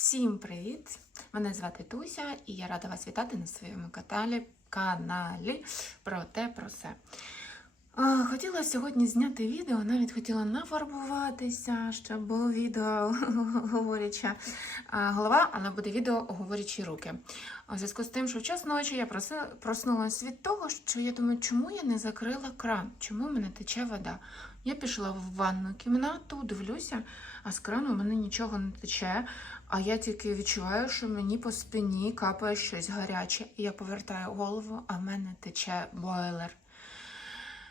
Всім привіт! Мене звати Туся і я рада вас вітати на своєму каналі, каналі про те про все. Хотіла сьогодні зняти відео, навіть хотіла нафарбуватися, щоб було відео говоряча голова, але буде відео говорячі руки. У зв'язку з тим, що в час ночі я проснулася від того, що я думаю, чому я не закрила кран, чому в мене тече вода. Я пішла в ванну кімнату, дивлюся, а з крану в мене нічого не тече. А я тільки відчуваю, що мені по спині капає щось гаряче. І я повертаю голову, а в мене тече бойлер.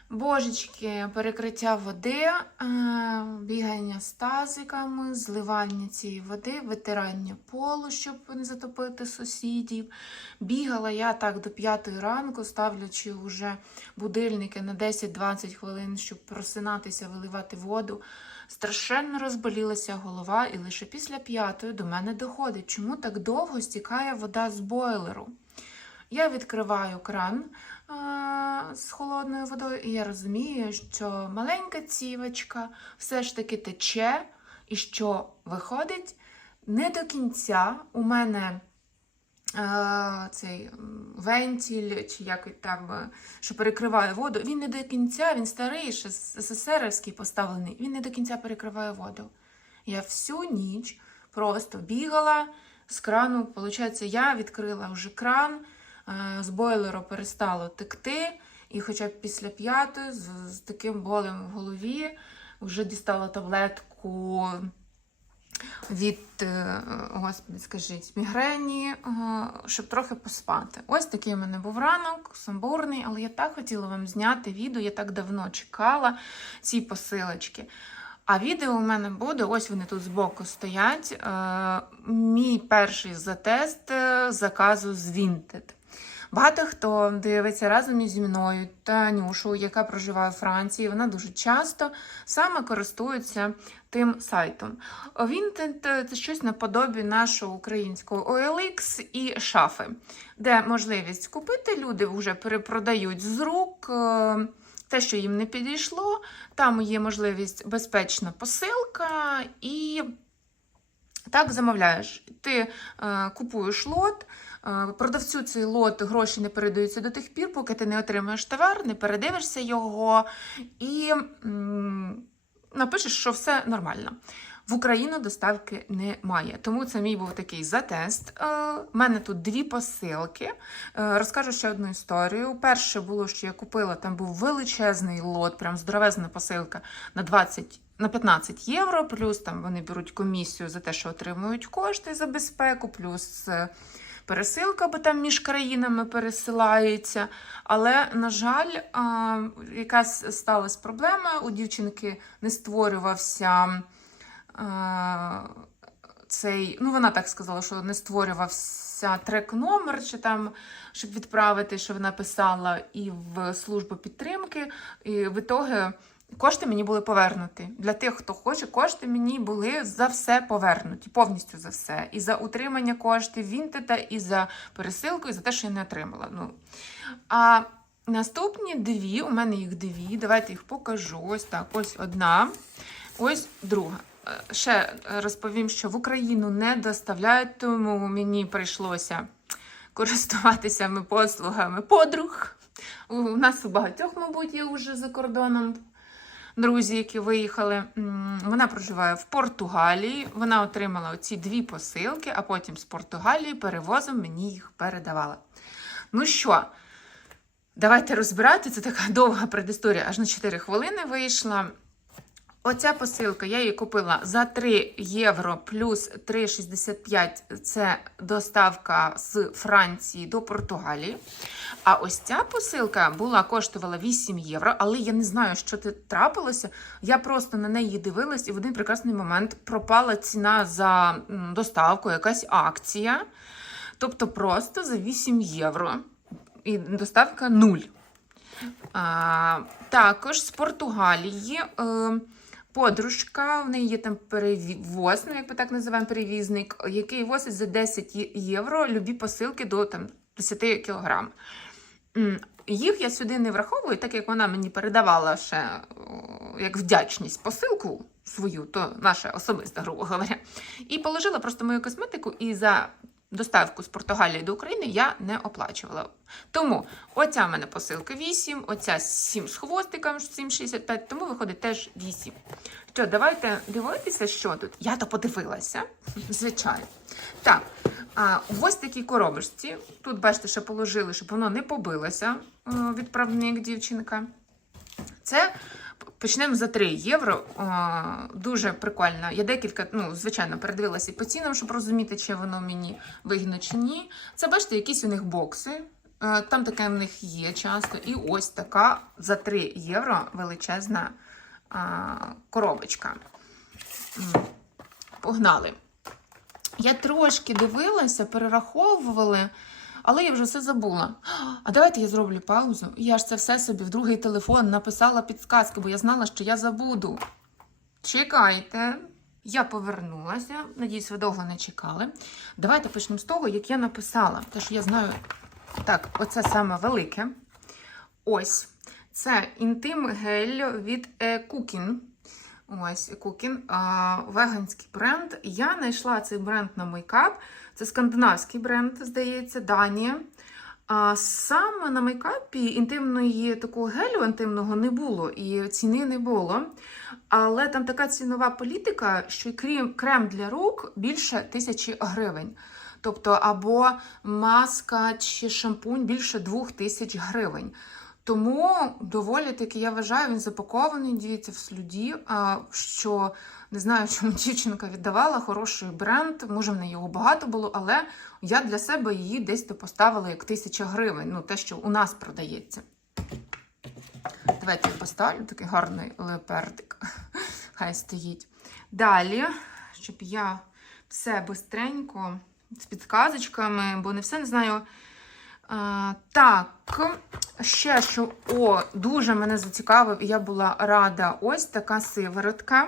Божечки, перекриття води, е, бігання з тазиками, зливання цієї води, витирання полу, щоб не затопити сусідів. Бігала я так до п'ятої ранку, ставлячи вже будильники на 10-20 хвилин, щоб просинатися, виливати воду. Страшенно розболілася голова, і лише після п'ятої до мене доходить, чому так довго стікає вода з бойлеру. Я відкриваю кран а, з холодною водою, і я розумію, що маленька цівочка все ж таки тече, і що виходить не до кінця. У мене цей м, вентиль, чи як там, е, що перекриває воду, він не до кінця, він старий, ще СССРівський поставлений, він не до кінця перекриває воду. Я всю ніч просто бігала з крану. Получається, я відкрила вже кран, е, з бойлеру перестало текти, і хоча б після п'ятої з, з таким болем в голові вже дістала таблетку від, е, господи, скажіть, мігрені, е, щоб трохи поспати. Ось такий у мене був ранок, сумбурний, але я так хотіла вам зняти відео, я так давно чекала ці посилочки. А відео у мене буде, ось вони тут збоку стоять. Е, мій перший затест заказу з Vinted. Багато хто дивиться разом із мною Танюшу, яка проживає у Франції. Вона дуже часто саме користується тим сайтом. Vinted – це щось наподобі нашого українського OLX і шафи, де можливість купити люди вже перепродають з рук. е, те, що їм не підійшло, там є можливість безпечна посилка, і так замовляєш. Ти е, купуєш лот, продавцю цей лот гроші не передаються до тих пір, поки ти не отримаєш товар, не передивишся його і напишеш, що все нормально. В Україну доставки немає, тому це мій був такий затест. У мене тут дві посилки. Е, Розкажу ще одну історію. Перше було, що я купила, там був величезний лот, прям здоровезна посилка на 20 на 15 євро, плюс там вони беруть комісію за те, що отримують кошти за безпеку, плюс е, пересилка, бо там між країнами пересилається. Але, на жаль, якась сталася проблема. У дівчинки не створювався цей, ну вона так сказала, що не створювався трек-номер, чи там, щоб відправити, що вона писала, і в службу підтримки. І в ітоги кошти мені були повернуті. Для тих, хто хоче, кошти мені були за все повернуті, повністю за все. І за утримання коштів Вінтета, і за пересилку, і за те, що я не отримала. Ну. А наступні дві, у мене їх дві, давайте їх покажу. Ось так, ось одна, ось друга. Е, Ще розповім, що в Україну не доставляють, тому мені прийшлося користуватися послугами подруг. У у нас у багатьох, мабуть, є вже за кордоном друзі, які виїхали. Вона проживає в Португалії. Вона отримала оці дві посилки, а потім з Португалії перевозом мені їх передавала. Ну що, давайте розбирати. Це така довга предісторія, аж на 4 хвилини вийшла. Оця посилка, я її купила за 3 євро плюс 3,65 це доставка з Франції до Португалії. А ось ця посилка була коштувала 8 євро, але я не знаю, що це трапилося. Я просто на неї дивилась, і в один прекрасний момент пропала ціна за доставку, якась акція. Тобто просто за 8 євро. І доставка 0. А, також з Португалії е, подружка, в неї є там перевоз, ну, як би так називаємо, перевізник, який возить за 10 євро любі посилки до там, 10 кілограм. Їх я сюди не враховую, так як вона мені передавала ще як вдячність посилку, свою, то наша особиста, грубо говоря. І положила просто мою косметику і за доставку з Португалії до України я не оплачувала. Тому оця в мене посилка 8, оця 7 з хвостиком 7,65, тому виходить теж 8. Що, давайте дивитися, що тут. Я то подивилася, звичайно. Так, а, ось такі коробочці. Тут, бачите, ще положили, щоб воно не побилося, е, відправник дівчинка. Це почнемо за 3 євро. Дуже прикольно. Я декілька, ну, звичайно, передивилася і по цінам, щоб розуміти, чи воно мені вигідно чи ні. Це, бачите, якісь у них бокси. Е, Там таке в них є часто. І ось така за 3 євро величезна коробочка. Погнали. Я трошки дивилася, перераховували, але я вже все забула. А давайте я зроблю паузу. Я ж це все собі в другий телефон написала підсказки, бо я знала, що я забуду. Чекайте. Я повернулася. Надіюсь, ви довго не чекали. Давайте почнемо з того, як я написала. Те, що я знаю. Так, оце саме велике. Ось. Це інтим гель від Cooking. Ось а, веганський бренд. Я знайшла цей бренд на мейкап. Це скандинавський бренд, здається, Данія. А саме на мейкапі інтимної такого гелю інтимного не було і ціни не було. Але там така цінова політика, що крім крем для рук більше тисячі гривень. Тобто, або маска чи шампунь більше двох тисяч гривень. Тому доволі таки, я вважаю, він запакований, дивіться в слюді, що не знаю, чому дівчинка віддавала хороший бренд. Може, в неї його багато було, але я для себе її десь поставила як тисяча гривень. Ну, те, що у нас продається. Давайте я поставлю такий гарний леопардик. Хай стоїть. Далі, щоб я все бистренько з підказочками, бо не все не знаю. А, так, ще що о, дуже мене зацікавив, і я була рада. Ось така сиворотка.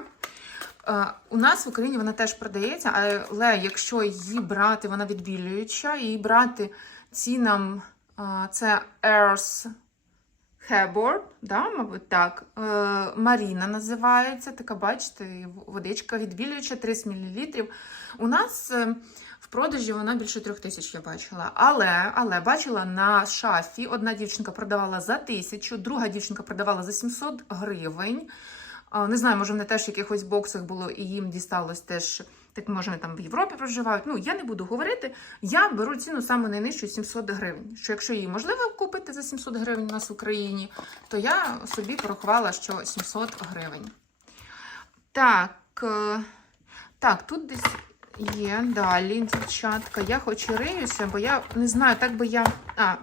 А, у нас в Україні вона теж продається, але якщо її брати, вона відбілююча, її брати цінам а, це Earth Hairboard, да, мабуть, так. Е, Маріна називається, така, бачите, водичка відбілююча 30 мл. У нас е, продажі вона більше трьох тисяч я бачила. Але, але бачила на шафі. Одна дівчинка продавала за тисячу, друга дівчинка продавала за 700 гривень. Не знаю, може, вони теж в якихось боксах було і їм дісталось теж. Так, може, вони там в Європі проживають. Ну, я не буду говорити. Я беру ціну саме найнижчу 700 гривень. Що якщо її можливо купити за 700 гривень у нас в Україні, то я собі порахувала, що 700 гривень. Так, е, так, тут десь є далі, дівчатка. Я хочу риюся, бо я не знаю, так би я. А,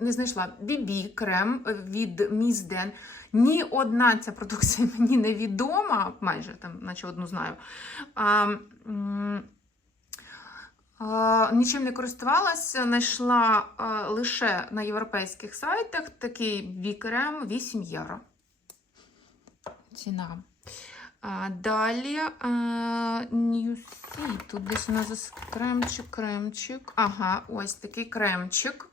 не знайшла. Бібі крем від Miss Den. Ні одна ця продукція мені не відома, майже там, наче одну знаю. А, а, нічим не користувалася, знайшла а, лише на європейських сайтах такий бікрем 8 євро. Ціна. А, далі а, Ньюсі. Тут десь у нас кремчик, кремчик. Ага, ось такий кремчик.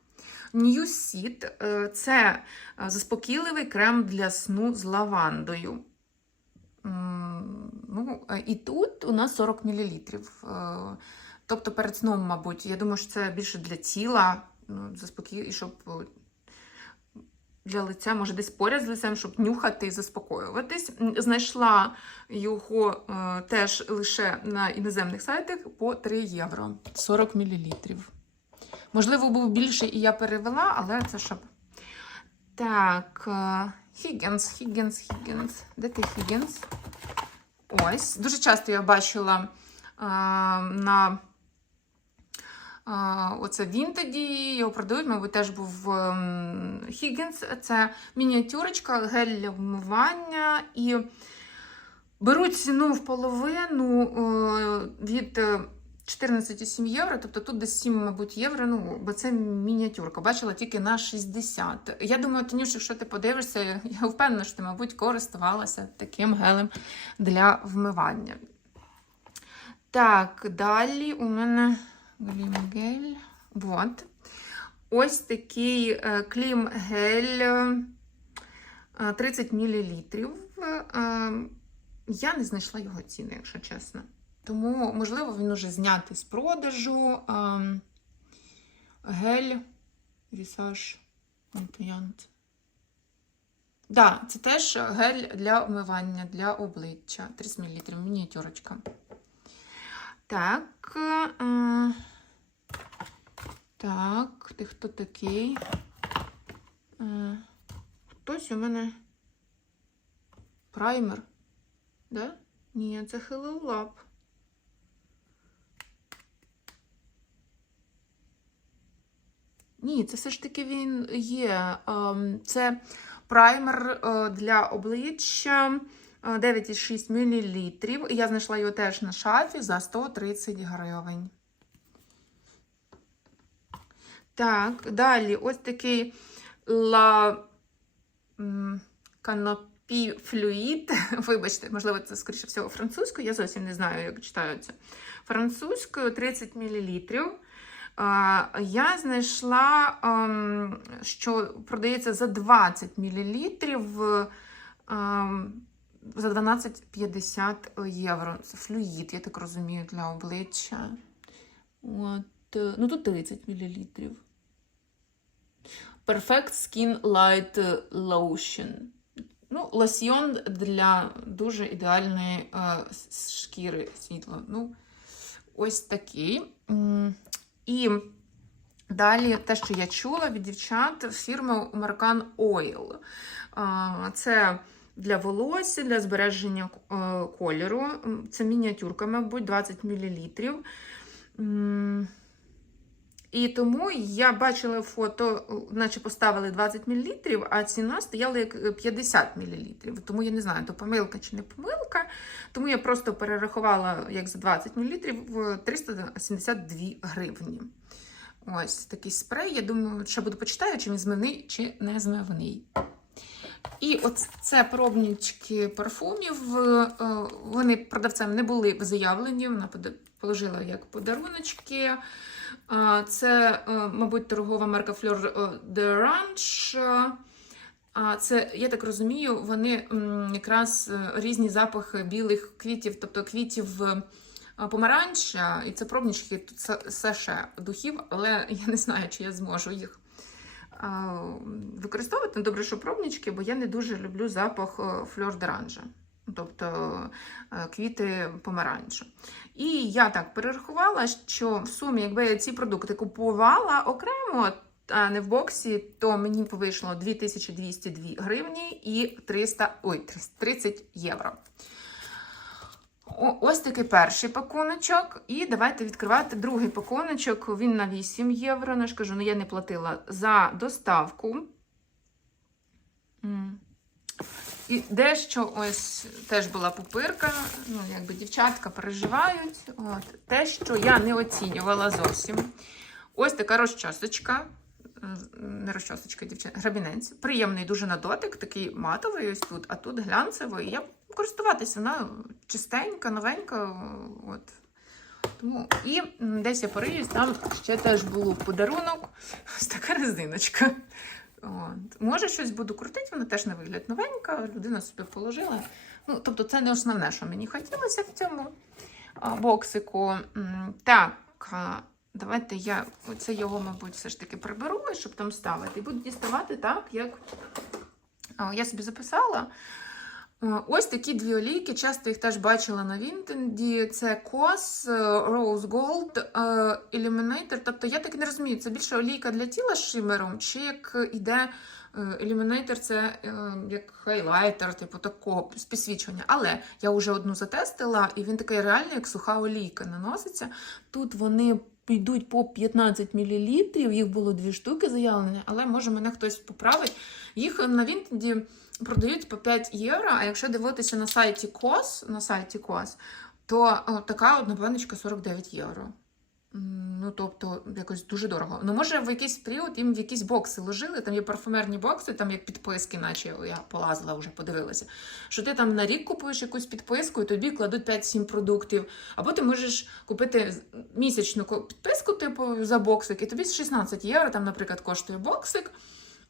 Ньюсіт це е, заспокійливий крем для сну з лавандою. Ну, е, і тут у нас 40 мл. Тобто перед сном, мабуть, я думаю, що це більше для тіла, ну, заспокій... щоб е, для лиця, може, десь поряд з лицем, щоб нюхати і заспокоюватись. Знайшла його е, теж лише на іноземних сайтах по 3 євро. 40 мл. Можливо, був більше і я перевела, але це щоб. Так, е, Хіггенс, Хіггенс, Хіггенс. Де ти Хіггенс? Ось. Дуже часто я бачила а, на оце Вінтеді, його продають, мабуть, теж був ем, Хіггенс. Це мініатюрочка, гель для вмивання. І беруть ціну в половину е, від е, 14,7 євро, тобто тут десь 7, мабуть, євро, ну, бо це мініатюрка. Бачила тільки на 60. Я думаю, Танюш, якщо ти подивишся, я впевнена, що ти, мабуть, користувалася таким гелем для вмивання. Так, далі у мене глімгель. Вот. Ось такий е, клім-гель е, 30 мл. я не знайшла його ціни, якщо чесно. Тому, можливо, він уже знятий з продажу. Гель, вісаж, антиянт. Да, це теж гель для умивання, для обличчя. 30 мл, мініатюрочка. Так. Е, так, ти хто такий? Е, хтось у мене праймер. Да? Ні, це Hello Lab. Ні, це все ж таки він є. Ем, Це праймер е, для обличчя е, 9,6 мл. Я знайшла його теж на шафі за 130 гривень. Так, далі ось такий м, Canopy Вибачте, можливо, це, скоріше всього, французькою. Я зовсім не знаю, як читається. Французькою 30 мл. Я знайшла, ем, що продається за 20 мл ем, за 12,50 євро. Це флюїд, я так розумію, для обличчя. От. е, Ну, тут 30 мл. Perfect Skin Light Lotion. Ну, лосьйон для дуже ідеальної е, шкіри світло. Ну, ось такий. І далі те, що я чула від дівчат фірми American Oil. Це для волосся, для збереження е, кольору. Це мініатюрка, мабуть, 20 мл. І тому я бачила фото, наче поставили 20 мл, а ціна стояла як 50 мл. Тому я не знаю, то помилка чи не помилка. Тому я просто перерахувала як за 20 мл в 372 гривні. Ось такий спрей. Я думаю, ще буду почитаю, чи він змивний, чи не змивний. І от це пробнички парфумів. е, Вони продавцем не були заявлені. Вона положила як подаруночки. Це, е, мабуть, торгова марка Fleur de Ranch. А Це, я так розумію, вони якраз е, різні запахи білих квітів, тобто квітів е, помаранча, і це пробнички саше духів, але я не знаю, чи я зможу їх використовувати. Добре, що пробнички, бо я не дуже люблю запах фльор деранжа, тобто квіти помаранчу. І я так перерахувала, що в сумі, якби я ці продукти купувала окремо, а не в боксі, то мені вийшло 2202 гривні і 300, ой, 30 євро. Ось такий перший пакуночок. І давайте відкривати другий пакуночок. Він на 8 євро. Ну, я ж кажу, ну я не платила за доставку. І дещо ось теж була пупирка. Ну, якби дівчатка переживають. От. Те, що я не оцінювала зовсім. Ось така розчосочка. Е, Не розчосочка, дівчат, грабінець. Приємний дуже на дотик, такий матовий ось тут, а тут глянцевий. Я користуватися, вона чистенька, новенька. От. Тому, і десь я пориюсь, там ще теж було в подарунок ось така резиночка. От. Може, щось буду крутити, вона теж не вигляд новенька, людина собі положила. Ну, тобто, це не основне, що мені хотілося в цьому боксику. Так, давайте я це його, мабуть, все ж таки приберу, щоб там ставити. І буду діставати так, як я собі записала. Е, Ось такі дві олійки. Часто їх теж бачила на Вінтенді. Це COS е, Rose Gold е, Illuminator. Тобто я так не розумію, це більше олійка для тіла з шимером, чи як іде Illuminator, це як хайлайтер, типу такого з підсвічування. Але я вже одну затестила, і він такий реально, як суха олійка наноситься. Тут вони. Йдуть по 15 мл, їх було дві штуки заявлені, але може мене хтось поправить. Їх на Вінтенді продають по 5 євро, а якщо дивитися на сайті COS, на сайті COS, то о, така одна баночка 49 євро. Ну, тобто, якось дуже дорого. Ну, може, в якийсь період їм в якісь бокси ложили, там є парфумерні бокси, там як підписки, наче я полазила, вже подивилася. Що ти там на рік купуєш якусь підписку, і тобі кладуть 5-7 продуктів. Або ти можеш купити місячну підписку, типу, за боксик, і тобі 16 євро, там, наприклад, коштує боксик.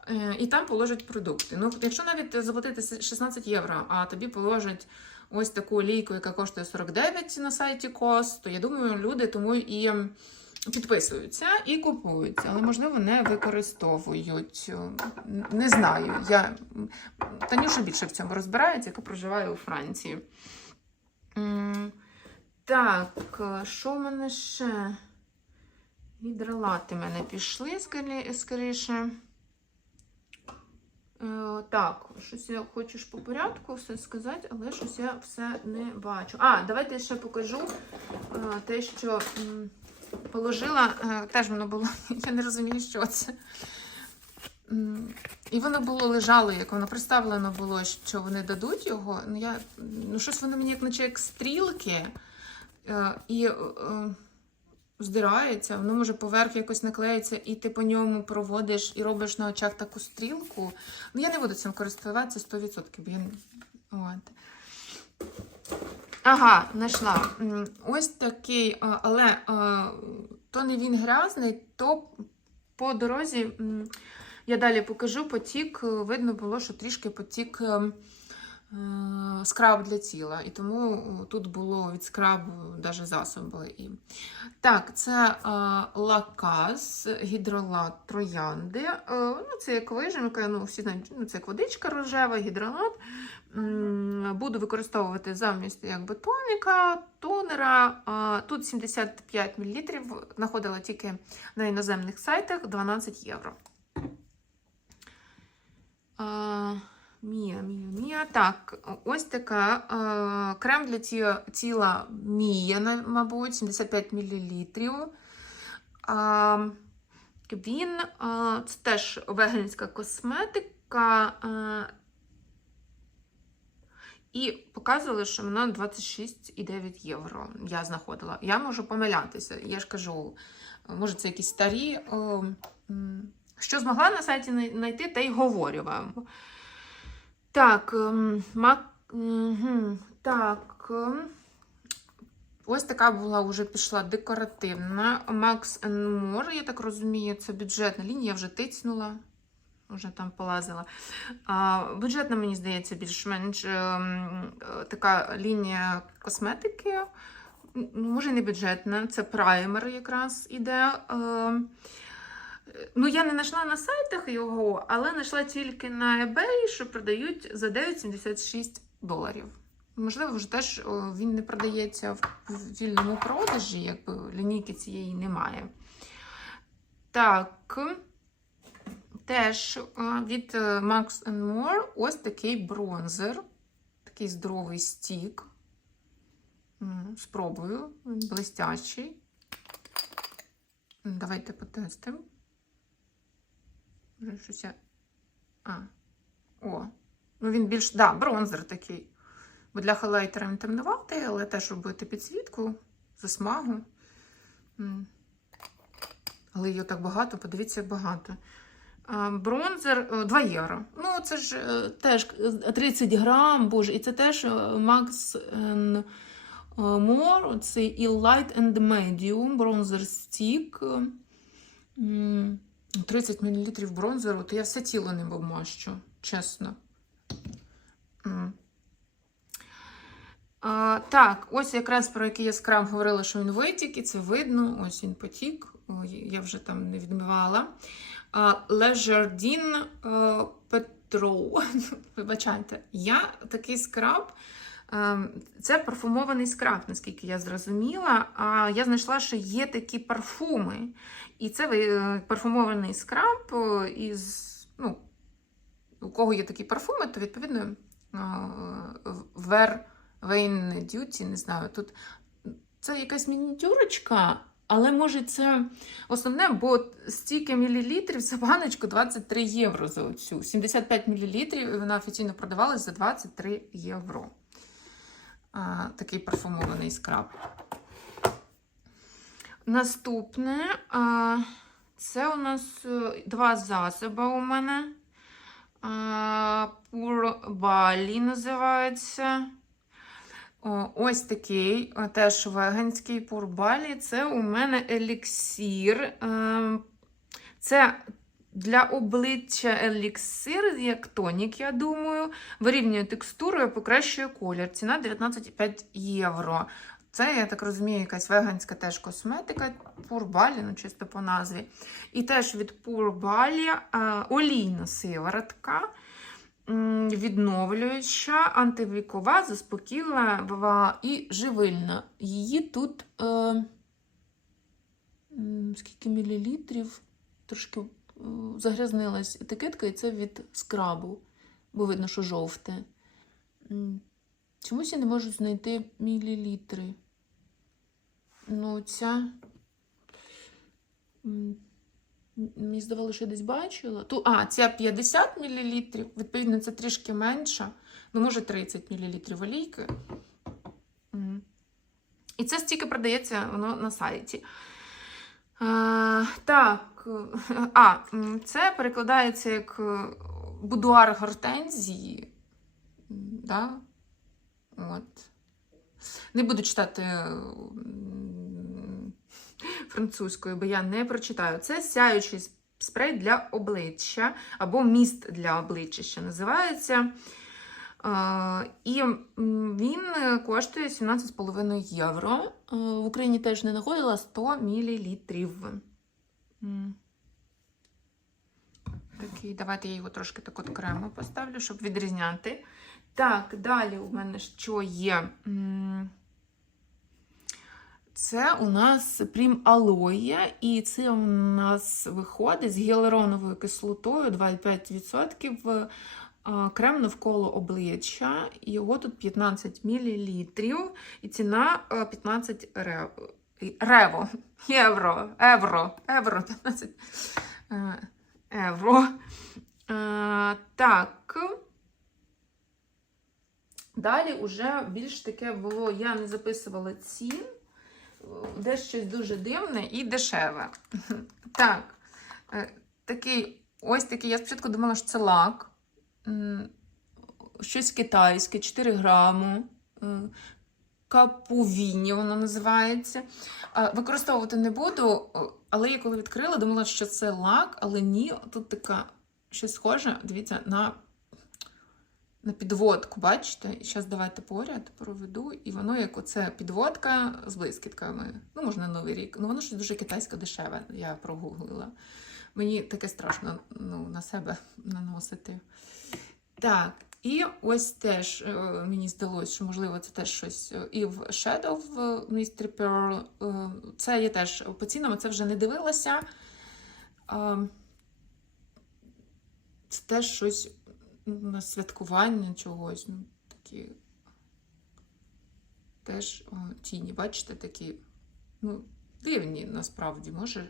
Е, І там положать продукти. Ну, якщо навіть заплатити 16 євро, а тобі положать ось таку олійку, яка коштує 49 на сайті Кос, то я думаю, люди тому і підписуються і купують, але можливо не використовують. Не знаю. Я Танюша більше в цьому розбирається, яка проживає у Франції. Так, що в мене ще? Гідролати в мене пішли скорі- скоріше. Е, так, щось я хочу по порядку все сказати, але щось я все не бачу. А, давайте я ще покажу е, те, що положила. Е, теж воно було, я не розумію, що це. І воно було лежало, як воно представлено було, що вони дадуть його. Ну, я, ну щось воно мені як наче як стрілки. І здирається, воно може поверх якось наклеїться, і ти по ньому проводиш і робиш на очах таку стрілку. Ну, я не буду цим користуватися 100%, бо я. От. Ага, знайшла. Ось такий, але то не він грязний, то по дорозі я далі покажу потік. е, Видно було, що трішки потік ем, е, скраб для тіла. І тому е, тут було від скрабу навіть засоби. І... Так, це е, лаказ, гідролат троянди. Е, ну, це як вижимка, ну, всі знають, ну, це як водичка рожева, гідролат. Буду використовувати замість якби, тоніка, тонера. Тут 75 мл, знаходила тільки на іноземних сайтах 12 євро. Мія, Мія, Мія. Так, ось така а, крем для ті- тіла Мія, мабуть, 75 мл. А, він а, це теж веганська косметика. А, і показували, що вона 26,9 євро. Я знаходила. Я можу помилятися. Я ж кажу, може, це якісь старі. е, Що змогла на сайті знайти, те й говорю вам. Так, ем, мак... мгм, так. ем, Ось така була вже пішла декоративна. Max More, я так розумію, це бюджетна лінія, я вже тицнула, вже там полазила. А, бюджетна, мені здається, більш-менш ем, е, така лінія косметики. М, Може, не бюджетна, це праймер якраз іде. Ну, я не знайшла на сайтах його, але знайшла тільки на eBay, що продають за 9,76 доларів. Можливо, вже теж він не продається в в вільному продажі, якби лінійки цієї немає. Так, теж е, від е, Max More ось такий бронзер, такий здоровий стік. Спробую, він блистячий. Давайте потестимо. Вже щось я. А. О. Ну він більш. Да, бронзер такий. Бо для хайлайтера він темнуватий, але теж робити підсвітку, засмагу. Але її так багато, подивіться, як багато. Бронзер е, 2 євро. Ну, це ж е, теж е, 30 грам, боже, і це теж е, Max More. Це і Light and Medium бронзер Stick. М, 30 мл бронзеру, то я все тіло ним обмащу, чесно. А, так, ось якраз про який я скраб говорила, що він витік, і це видно. Ось він потік. Я вже там не відмивала. Лежардін Петро. Вибачайте, я такий скраб. Ем, Це парфумований скраб, наскільки я зрозуміла. А я знайшла, що є такі парфуми. І це е, парфумований скраб е, із. Ну, у кого є такі парфуми, то відповідно Вер Вейн Дюті, не знаю. Тут це якась мініатюрочка, але може це основне, бо стільки мілілітрів за баночку 23 євро за оцю. 75 мілілітрів, вона офіційно продавалась за 23 євро. А, такий парфумований скраб. Наступне а, це у нас е, два засоби у мене. Pure називається. О, ось такий, теж веганський Bali. Це у мене еліксір. Е, Це Для обличчя еліксир, як тонік, я думаю. Вирівнює текстуру і покращує колір. Ціна 19,5 євро. Це, я так розумію, якась веганська теж косметика. Пурбалі, ну чисто по назві. І теж від Пурбалі олійна сиворотка. Відновлююча, антивікова, заспокійлива і живильна. Її тут е, скільки мілілітрів? Трошки е, загрязнилась етикетка, і це від скрабу, бо видно, що жовте. Чомусь я не можу знайти мілілітри. Ну, ця. Мені здавалося, що я десь бачила. Ту, а, ця 50 мл, відповідно, це трішки менша. Ну, може, 30 мл олійки. І це стільки продається воно на сайті. А, так, а, це перекладається як е, будуар гортензії. Да? От. Не буду читати французькою, бо я не прочитаю. Це сяючий спрей для обличчя або міст для обличчя, що називається. Е, І він е, коштує 17,5 євро. Е, В Україні теж не знаходила 100 мл. Такий, давайте я його трошки так окремо поставлю, щоб відрізняти. Так, далі у мене що є? Це у нас прім алоє, і це у нас виходить з гіалуроновою кислотою 2,5% крем навколо обличчя. Його тут 15 мл, і ціна 15 ре- рево. Євро. Евро. Евро 15 е, євро. Е, Так. Далі вже більш таке було, я не записувала цін, де щось дуже дивне і дешеве. Так, е, такий, ось такий, я спочатку думала, що це лак, щось китайське, 4 граму, е, капувіні воно називається. Використовувати не буду, але я коли відкрила, думала, що це лак, але ні, тут така щось схоже, дивіться, на на підводку, бачите? І зараз давайте поряд проведу, і воно як оце підводка з блискітками. Ну, можна новий рік. Ну, воно щось дуже китайське дешеве, я прогуглила. Мені таке страшно ну, на себе наносити. Так, і ось теж е, мені здалося, що можливо це теж щось е, і в Shadow Mystery Pearl. е, Це я теж по цінам це вже не дивилася. Це теж щось на святкування чогось. Ну, такі теж о, тіні, бачите, такі ну, дивні насправді. Може,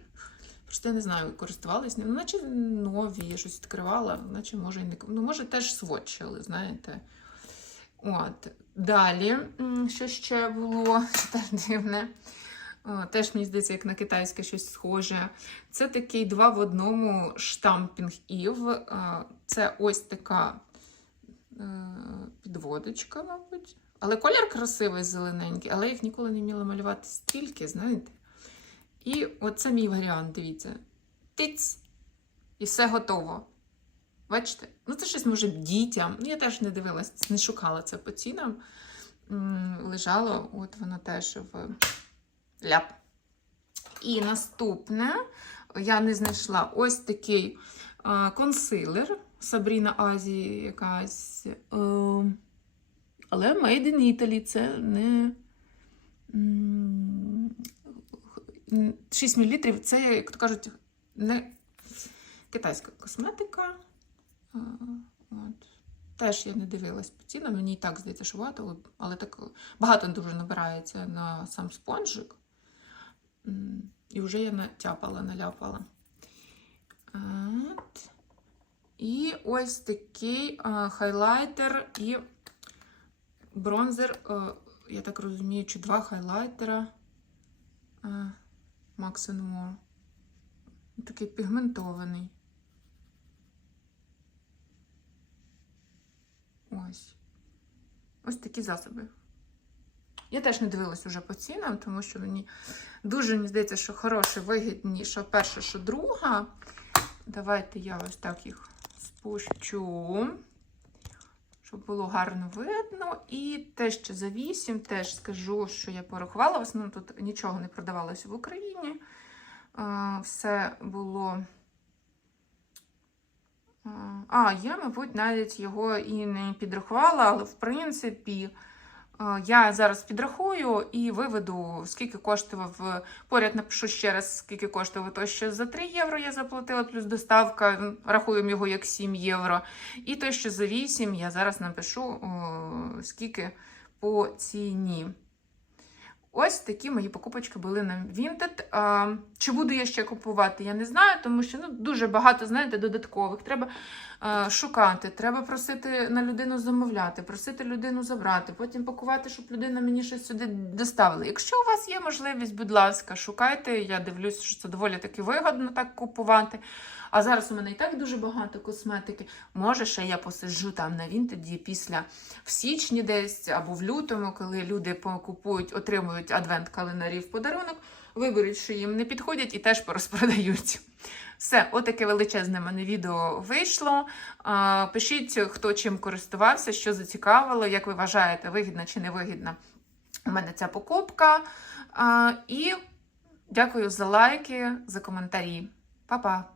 просто я не знаю, користувались ним. Ну, наче нові, я щось відкривала, наче може і не. Ну, може, теж сводчили, знаєте. От. Далі, що ще було що теж дивне. Теж, мені здається, як на китайське щось схоже. Це такий два в одному штампінг Ів. Е, Це ось така е, підводочка, мабуть. Але колір красивий, зелененький, але їх ніколи не вміла малювати стільки, знаєте. І оце мій варіант, дивіться. Тиць! І все готово. Бачите? Ну, це щось може дітям. Ну, я теж не дивилась, не шукала це по цінам. Лежало, от воно теж в ляп. І наступне я не знайшла ось такий а, консилер Сабріна Азії якась. Е, але Made in Italy це не. М, 6 мл це, як то кажуть, не китайська косметика. От. Теж я не дивилась по цінам, мені і так здається, що багато, але так багато дуже набирається на сам спонжик. І вже я натяпала, наляпала. От. І ось такий а, хайлайтер і бронзер. а, я так розумію, чи два хайлайтера. А, Max More. Такий пігментований. Ось. Ось такі засоби. Я теж не дивилась уже по цінам, тому що мені дуже мені здається, що хороше, вигідніше перша, що друга. Давайте я ось так їх спущу, щоб було гарно видно. І те, що за 8, теж скажу, що я порахувала. В основному тут нічого не продавалося в Україні. Все було. А, я, мабуть, навіть його і не підрахувала, але в принципі. Е, Я зараз підрахую і виведу, скільки коштував. Поряд напишу ще раз, скільки коштував той, що за 3 євро я заплатила, плюс доставка, рахуємо його як 7 євро. І той, що за 8, я зараз напишу, скільки по ціні. Ось такі мої покупочки були на Vinted. Чи буду я ще купувати, я не знаю, тому що ну, дуже багато, знаєте, додаткових. Треба е, шукати, треба просити на людину замовляти, просити людину забрати, потім пакувати, щоб людина мені щось сюди доставила. Якщо у вас є можливість, будь ласка, шукайте. Я дивлюся, що це доволі таки вигодно так купувати. А зараз у мене і так дуже багато косметики. Може, ще я посиджу там на Вінтеді після в січні десь або в лютому, коли люди покупують, отримують адвент-календарі в подарунок, виберуть, що їм не підходять, і теж порозпродають. Все, отаке величезне мене відео вийшло. Пишіть, хто чим користувався, що зацікавило, як ви вважаєте, вигідна чи не вигідна у мене ця покупка. І дякую за лайки, за коментарі. Па-па!